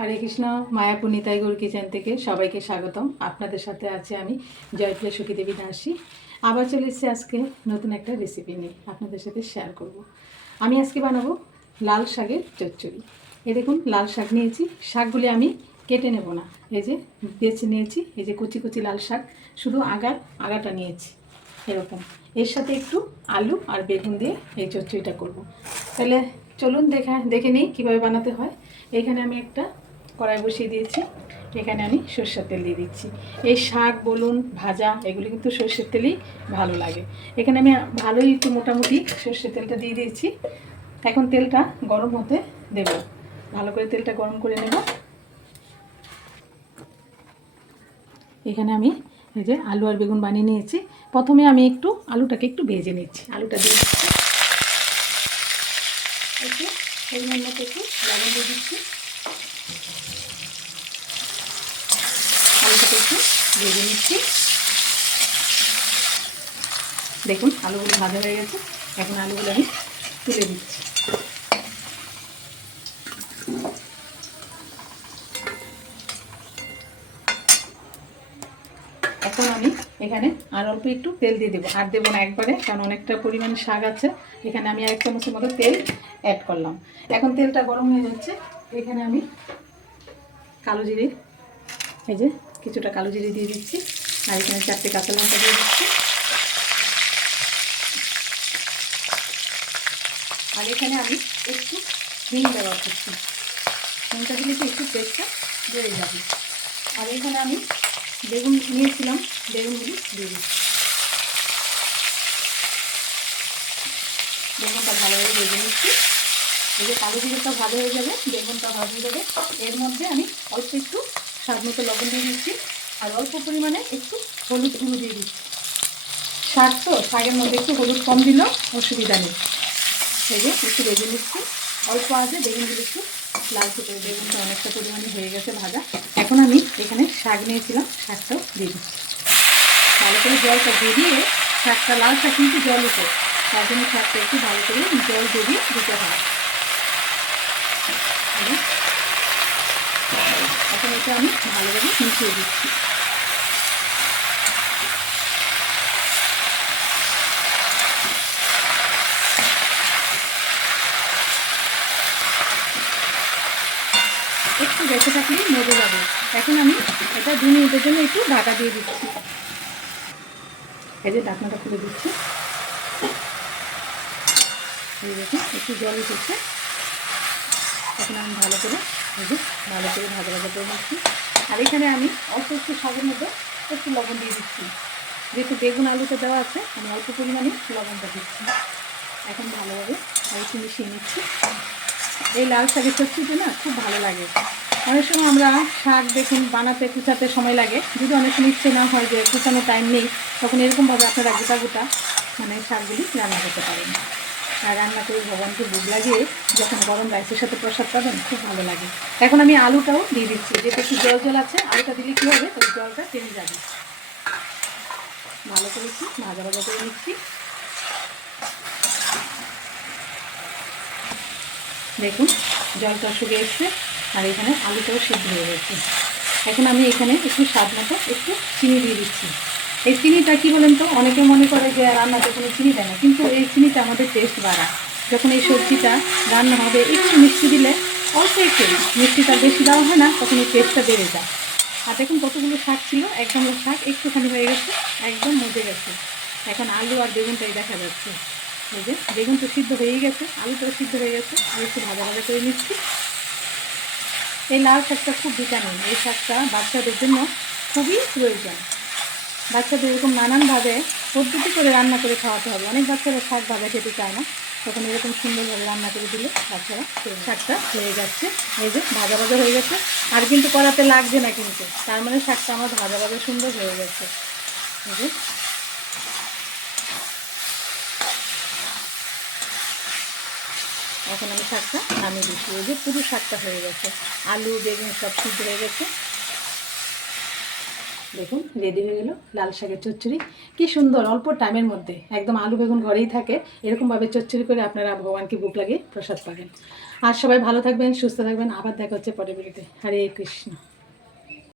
হরে Krishna. Mayapur Nitai Gour kitchen থেকে সবাইকে স্বাগতম। আপনাদের সাথে আছে আমি জয়প্রিয়া সখীদেবী দাসী। আবার চলে এসেছি আজকে নতুন একটা রেসিপি নিয়ে আপনাদের সাথে শেয়ার করব। আমি আজকে বানাবো লাল শাকের চচ্চড়ি। এই দেখুন লাল শাক নিয়েছি, শাকগুলি আমি কেটে নেব না, এই যে বেছে নিয়েছি, এই যে কুচি কুচি লাল শাক, শুধু আগাটা নিয়েছি এরকম। এর সাথে একটু আলু আর বেগুন দিয়ে এই চচ্চড়িটা করব। তাহলে চলুন দেখে নিই কীভাবে বানাতে হয়। এখানে আমি একটা কড়াই বসিয়ে দিয়েছি, এখানে আমি সরষের তেল দিয়ে দিচ্ছি। এই শাক বলুন ভাজা এগুলি কিন্তু সরষের তেলই ভালো লাগে। এখানে আমি ভালোই একটু মোটামুটি সরষের তেলটা দিয়ে দিয়েছি। এখন তেলটা গরম হতে দেব, ভালো করে তেলটা গরম করে নেব। এখানে আমি এই যে আলু আর বেগুন বানিয়ে নিয়েছি। প্রথমে আমি একটু আলুটাকে একটু ভেজে নিচ্ছি। আলুটা দিয়ে দিচ্ছি, একটু পরিমাণ মতো একটু লবণ দিয়ে দিচ্ছি। আলুটাকে একটু ভেজে নিচ্ছি। দেখুন আলুগুলো ভাজা হয়ে গেছে। এখন আলুগুলো আমি তুলে দিচ্ছি। এখন আমি এখানে আর অল্প একটু তেল দিয়ে দেবো, আর দেবো না একবারে, কারণ অনেকটা পরিমাণে শাক আছে। এখানে আমি 1 চামচের মতো তেল অ্যাড করলাম। এখন তেলটা গরম হয়ে যাচ্ছে। এখানে আমি কালো জিরে, এই যে কিছুটা কালো জিরে দিয়ে দিচ্ছি, আর এখানে 4টে কাঁচা লঙ্কা দিয়ে দিচ্ছি। আর এখানে আমি একটু হিং ব্যবহার করছি, হিংটা দিলে একটু টেস্টটা বেড়ে যাবে। আর এখানে আমি বেগুন নিয়েছিলাম, বেগুনগুলি দিয়ে দিচ্ছি। বেগুনটা ভালোভাবে ভেজে নিচ্ছি। এই যে কালো জিরেটা ভাজা হয়ে যাবে, বেগুনটা ভাজা হয়ে যাবে। এর মধ্যে আমি অল্প একটু স্বাদ মতো লবণ দিয়ে দিচ্ছি, আর অল্প পরিমাণে একটু হলুদ গুঁড়ো দিয়ে দিচ্ছি। শাক তো, শাকের মধ্যে একটু হলুদ কম দিলেও অসুবিধা নেই। এই যে একটু ভেজে নিচ্ছি অল্প আছে, বেগুনগুলো একটু লালচে করে। বেগুনটা অনেকটা পরিমাণে হয়ে গেছে ভাজা। এখন আমি এখানে শাক নিয়েছিলাম, শাকটাও দিয়ে দিচ্ছি। ভালো করে জলটা দিয়ে শাকটা, লাল শাক কিন্তু জল উঠে, তার জন্য শাকটা একটু ভালো করে জল দিয়ে দিতে হয়। এখন এটা আমি ভালোভাবে মিশিয়ে দিচ্ছি। একটু বেঁচে থাকলেই মজে যাবে। এখন আমি এটা 2 মিনিটের জন্য একটু ঢাকা দিয়ে দিচ্ছি। এই যে ঢাকনাটা খুলে দিচ্ছি। এই দেখুন একটু জল উঠেছে। এখন আমি ভালো করে ভাজা ভাজা করে নিচ্ছি। আর এখানে আমি অল্প একটু শাকের মধ্যে একটু লবণ দিয়ে দিচ্ছি, যেহেতু বেগুন আলুতে দেওয়া আছে আমি অল্প পরিমাণে লবণটা দিচ্ছি। এখন ভালোভাবে একটু মিশিয়ে নিচ্ছি। এই লাল শাকের চচ্চড়িটা না খুব ভালো লাগে। অনেক সময় আমরা শাক দেখুন বানাতে কুচাতে সময় লাগে, যদি অনেক সময় ইচ্ছে না হয় যে কুচানো টাইম নেই, তখন এরকমভাবে আপনারা গোটা মানে শাকগুলি রান্না করতে পারেন। আর রান্না করে ভগবানকে ভোগ লাগিয়ে যখন গরম রাইসের সাথে প্রসাদ পাবেন, খুব ভালো লাগে। এখন আমি আলুটাও দিয়ে দিচ্ছি, যেহেতু একটু জল আছে, আলুটা দিলে কী হবে, ওই জলটা টেনে যাবে। ভালো করে একটু ভাজা করে নিচ্ছি। দেখুন জলটা শুকিয়ে এসছে, আর এখানে আলুটাও সিদ্ধ হয়ে গেছে। এখন আমি এখানে একটু স্বাদ মতো একটু চিনি দিয়ে দিচ্ছি। এই চিনিটা কী বলেন তো, অনেকে মনে করে যে রান্নাতে কোনো চিনি দেয় না, কিন্তু এই চিনিটা আমাদের টেস্ট বাড়ায়। যখন এই সবজিটা রান্না হবে একটু মিষ্টি দিলে, অল্প একটু মিষ্টিটা বেশি দেওয়া হয় না, তখন এই টেস্টটা বেড়ে যায়। আর দেখুন কতগুলো শাক ছিল, একদম শাক একটুখানি হয়ে গেছে, একদম মজে গেছে। এখন আলু আর বেগুনটাই দেখা যাচ্ছে। এই যে বেগুন তো সিদ্ধ হয়েই গেছে, আলুটাও সিদ্ধ হয়ে গেছে, আর একটু ভাজা করে নিচ্ছি। এই লাল শাকটা খুব ভিটামিন, এই শাকটা বাচ্চাদের জন্য খুবই প্রয়োজন। বাচ্চাদের এরকম নানানভাবে পদ্ধতি করে রান্না করে খাওয়াতে হবে। অনেক বাচ্চারা শাক ভাজা খেতে চায় না, তখন এরকম সুন্দরভাবে রান্না করে দিলে বাচ্চারা শাকটা হয়ে যাচ্ছে। এই যে ভাজা হয়ে গেছে, আর কিন্তু কড়াতে লাগছে না কিন্তু, তার মানে শাকটা আমার ভাজা সুন্দর হয়ে গেছে। এই যে এখন আমি শাকটা নামিয়ে দিচ্ছি। এই যে পুরো শাকটা হয়ে গেছে, আলু বেগুন সব সিদ্ধ হয়ে গেছে। দেখুন রেডি হয়ে গেল লাল শাকের চচ্চড়ি। কি সুন্দর, অল্প টাইমের মধ্যে একদম আলু বেগুন ঘরেই থাকে, এরকমভাবে চচ্চড়ি করে আপনারা ভগবানকে বুক লাগিয়ে প্রসাদ পাবেন। আর সবাই ভালো থাকবেন, সুস্থ থাকবেন। আবার দেখা হচ্ছে পরের ভিডিওতে। হরে কৃষ্ণ।